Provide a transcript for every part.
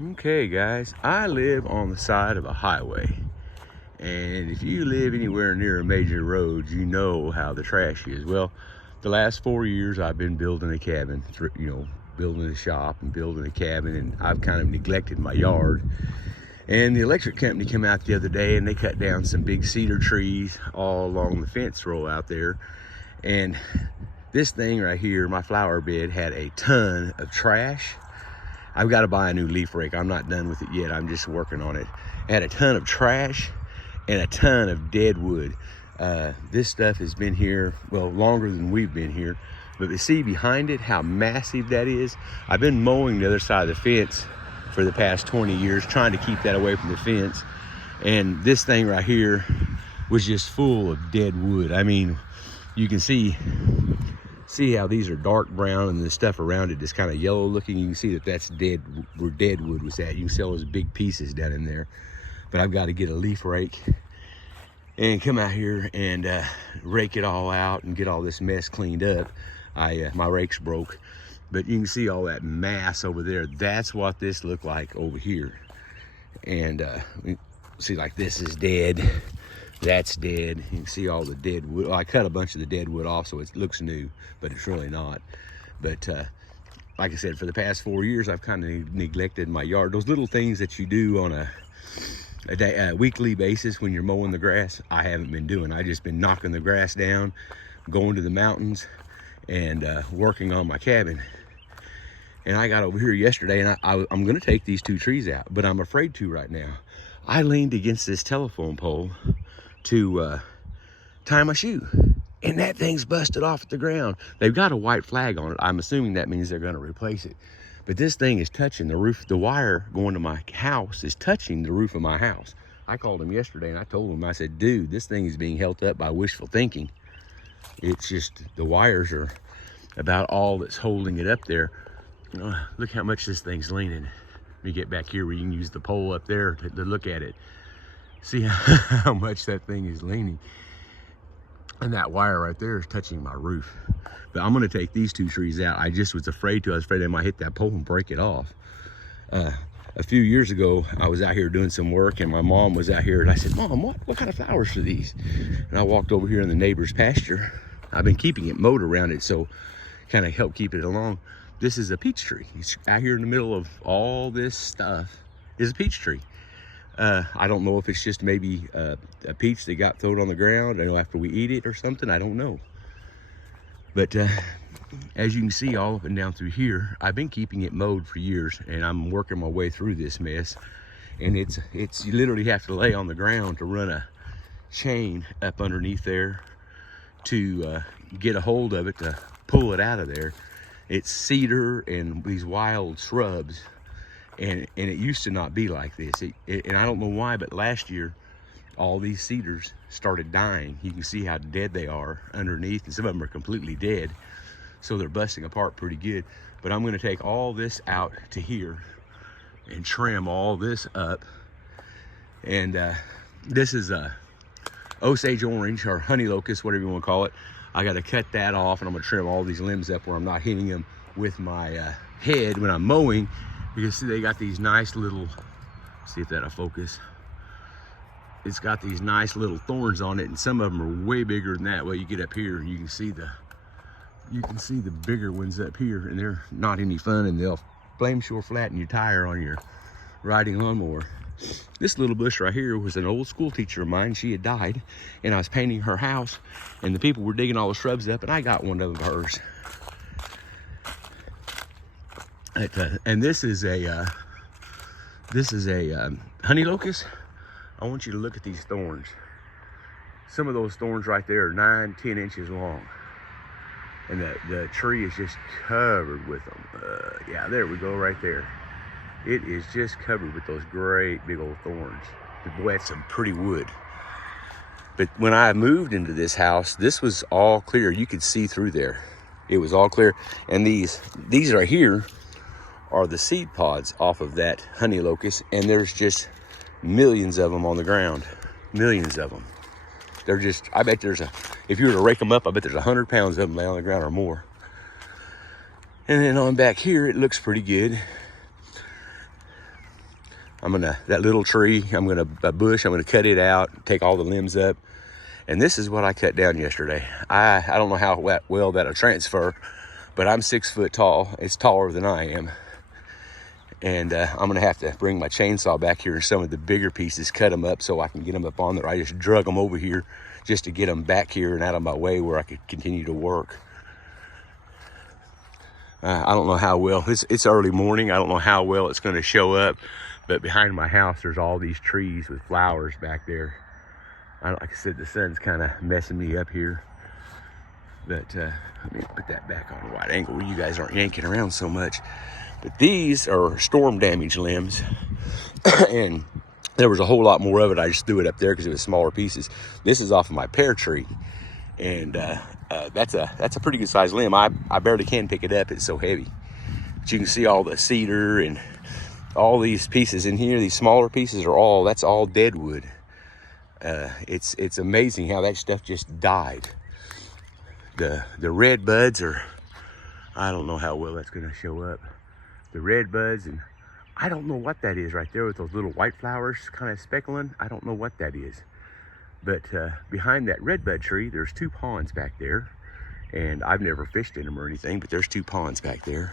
Okay, guys, I live on the side of a highway. And if you live anywhere near a major road, you know how the trash is. Well, the last 4 years I've been building a cabin, building a shop and building a cabin, and I've kind of neglected my yard. And the electric company came out the other day and they cut down some big cedar trees all along the fence row out there. And this thing right here, my flower bed, had a ton of trash. I've got to buy a new leaf rake. I'm not done with it yet. I'm just working on it. It had a ton of trash and a ton of dead wood. This stuff has been here, well, longer than we've been here. But you see behind it how massive that is? I've been mowing the other side of the fence for the past 20 years, trying to keep that away from the fence. And this thing right here was just full of dead wood. I mean, you can see how these are dark brown and the stuff around it is kind of yellow looking. You can see that that's dead, where dead wood was at. You can see all those big pieces down in there. But I've got to get a leaf rake and come out here and rake it all out and get all this mess cleaned up. My rake's broke, but you can see all that mass over there. That's what this looked like over here. And see, like, this is dead. That's dead. You can see all the dead wood. Well, I cut a bunch of the dead wood off, so it looks new, but it's really not. But like I said, for the past 4 years, I've kind of neglected my yard. Those little things that you do on a weekly basis when you're mowing the grass, I haven't been doing. I just been knocking the grass down, going to the mountains, and working on my cabin. And I got over here yesterday, and I'm going to take these 2 trees out, but I'm afraid to right now. I leaned against this telephone pole to tie my shoe, and that thing's busted off at the ground. They've got a white flag on it. I'm assuming that means they're going to replace it. But this thing is touching the roof. The wire going to my house is touching the roof of my house. I called him yesterday and I told him, I said, dude, this thing is being held up by wishful thinking. It's just, the wires are about all that's holding it up there. Look how much this thing's leaning. Let me get back here where you can use the pole up there to look at it. See how much that thing is leaning. And that wire right there is touching my roof. But I'm gonna take these 2 trees out. I just was afraid to. I was afraid I might hit that pole and break it off. A few years ago, I was out here doing some work and my mom was out here and I said, Mom, what kind of flowers are these? And I walked over here in the neighbor's pasture. I've been keeping it mowed around it, so kind of help keep it along. This is a peach tree. It's out here in the middle of all this stuff is a peach tree. I don't know if it's just maybe a peach that got thrown on the ground, after we eat it or something. I don't know. But as you can see all up and down through here, I've been keeping it mowed for years, and I'm working my way through this mess. And it's you literally have to lay on the ground to run a chain up underneath there to get a hold of it to pull it out of there. It's cedar and these wild shrubs, and it used to not be like this. And I don't know why, but last year all these cedars started dying. You can see how dead they are underneath, and some of them are completely dead, so they're busting apart pretty good. But I'm going to take all this out to here and trim all this up. And this is a Osage orange or honey locust, whatever you want to call it. I got to cut that off, and I'm going to trim all these limbs up where I'm not hitting them with my head when I'm mowing. Because see, they got these nice little, see if that'll focus. It's got these nice little thorns on it, and some of them are way bigger than that. Well, you get up here and you can see the bigger ones up here, and they're not any fun, and they'll flame sure flatten your tire on your riding lawnmower. This little bush right here was an old school teacher of mine. She had died, and I was painting her house, and the people were digging all the shrubs up, and I got one of hers. And this is a honey locust. I want you to look at these thorns. Some of those thorns right there are 9-10 inches long, and the tree is just covered with them. Yeah, there we go, right there. It is just covered with those great big old thorns. Boy, that's some pretty wood. But when I moved into this house, this was all clear. You could see through there. It was all clear. And these right here are the seed pods off of that honey locust, and there's just millions of them on the ground. Millions of them. They're just, I bet there's if you were to rake them up, I bet there's 100 pounds of them laying on the ground or more. And then on back here, it looks pretty good. that little tree, a bush, I'm gonna cut it out, take all the limbs up. And this is what I cut down yesterday. I don't know how well that'll transfer, but I'm 6 foot tall. It's taller than I am. And I'm gonna have to bring my chainsaw back here and some of the bigger pieces, cut them up so I can get them up on there. I just drug them over here just to get them back here and out of my way where I could continue to work. I don't know how well, it's early morning. I don't know how well it's gonna show up, but behind my house, there's all these trees with flowers back there. Like I said, the sun's kind of messing me up here. But let me put that back on a wide angle where you guys aren't yanking around so much. But these are storm damaged limbs. And there was a whole lot more of it. I just threw it up there because it was smaller pieces. This is off of my pear tree. And that's a pretty good sized limb. I barely can pick it up, it's so heavy. But you can see all the cedar and all these pieces in here. These smaller pieces are that's all dead wood. It's amazing how that stuff just died. The red buds are, I don't know how well that's gonna show up. The red buds, and I don't know what that is right there with those little white flowers kind of speckling. I don't know what that is. But behind that redbud tree, there's 2 ponds back there. And I've never fished in them or anything, but there's 2 ponds back there.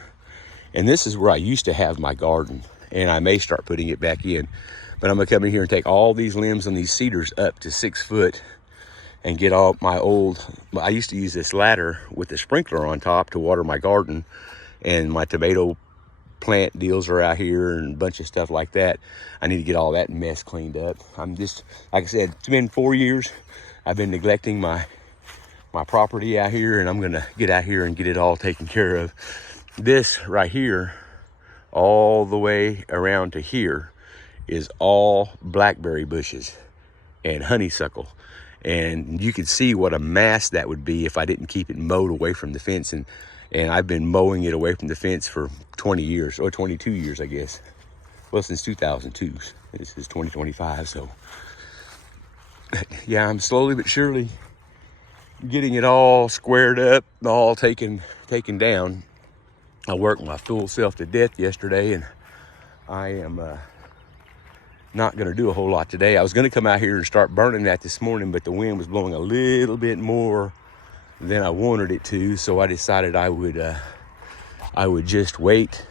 And this is where I used to have my garden. And I may start putting it back in. But I'm gonna come in here and take all these limbs and these cedars up to 6 foot and get all my I used to use this ladder with the sprinkler on top to water my garden. And my tomato plant deals are out here and a bunch of stuff like that. I need to get all that mess cleaned up. I'm just, like I said, it's been 4 years. I've been neglecting my property out here, and I'm gonna get out here and get it all taken care of. This right here, all the way around to here, is all blackberry bushes and honeysuckle. And you could see what a mass that would be if I didn't keep it mowed away from the fence. And I've been mowing it away from the fence for 20 years, or 22 years, I guess. Well, since 2002. This is 2025, so. Yeah, I'm slowly but surely getting it all squared up, all taken down. I worked my full self to death yesterday, and I am not gonna do a whole lot today. I was gonna come out here and start burning that this morning, but the wind was blowing a little bit more than I wanted it to, so I decided I would just wait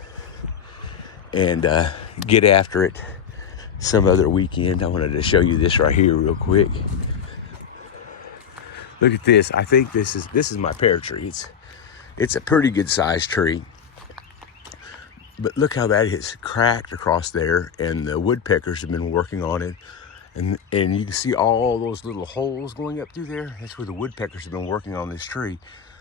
and get after it some other weekend. I wanted to show you this right here real quick. Look at this. I think this is my pear tree. It's a pretty good sized tree. But look how that is cracked across there, and the woodpeckers have been working on it. And you can see all those little holes going up through there. That's where the woodpeckers have been working on this tree.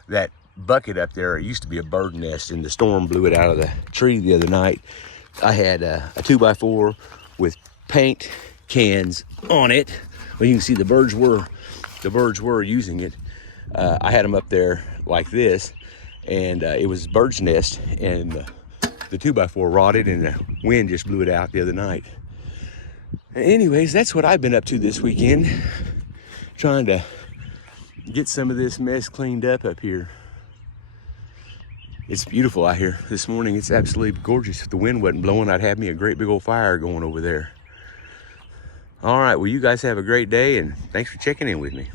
That bucket up there, it used to be a bird nest, and the storm blew it out of the tree the other night. I had a 2x4 with paint cans on it. Well, you can see the birds were using it. I had them up there like this, and it was a bird's nest, and the 2x4 rotted, and the wind just blew it out the other night. Anyways, that's what I've been up to this weekend, trying to get some of this mess cleaned up here. It's beautiful out here this morning. It's absolutely gorgeous. If the wind wasn't blowing, I'd have me a great big old fire going over there. All right, well, you guys have a great day, and thanks for checking in with me.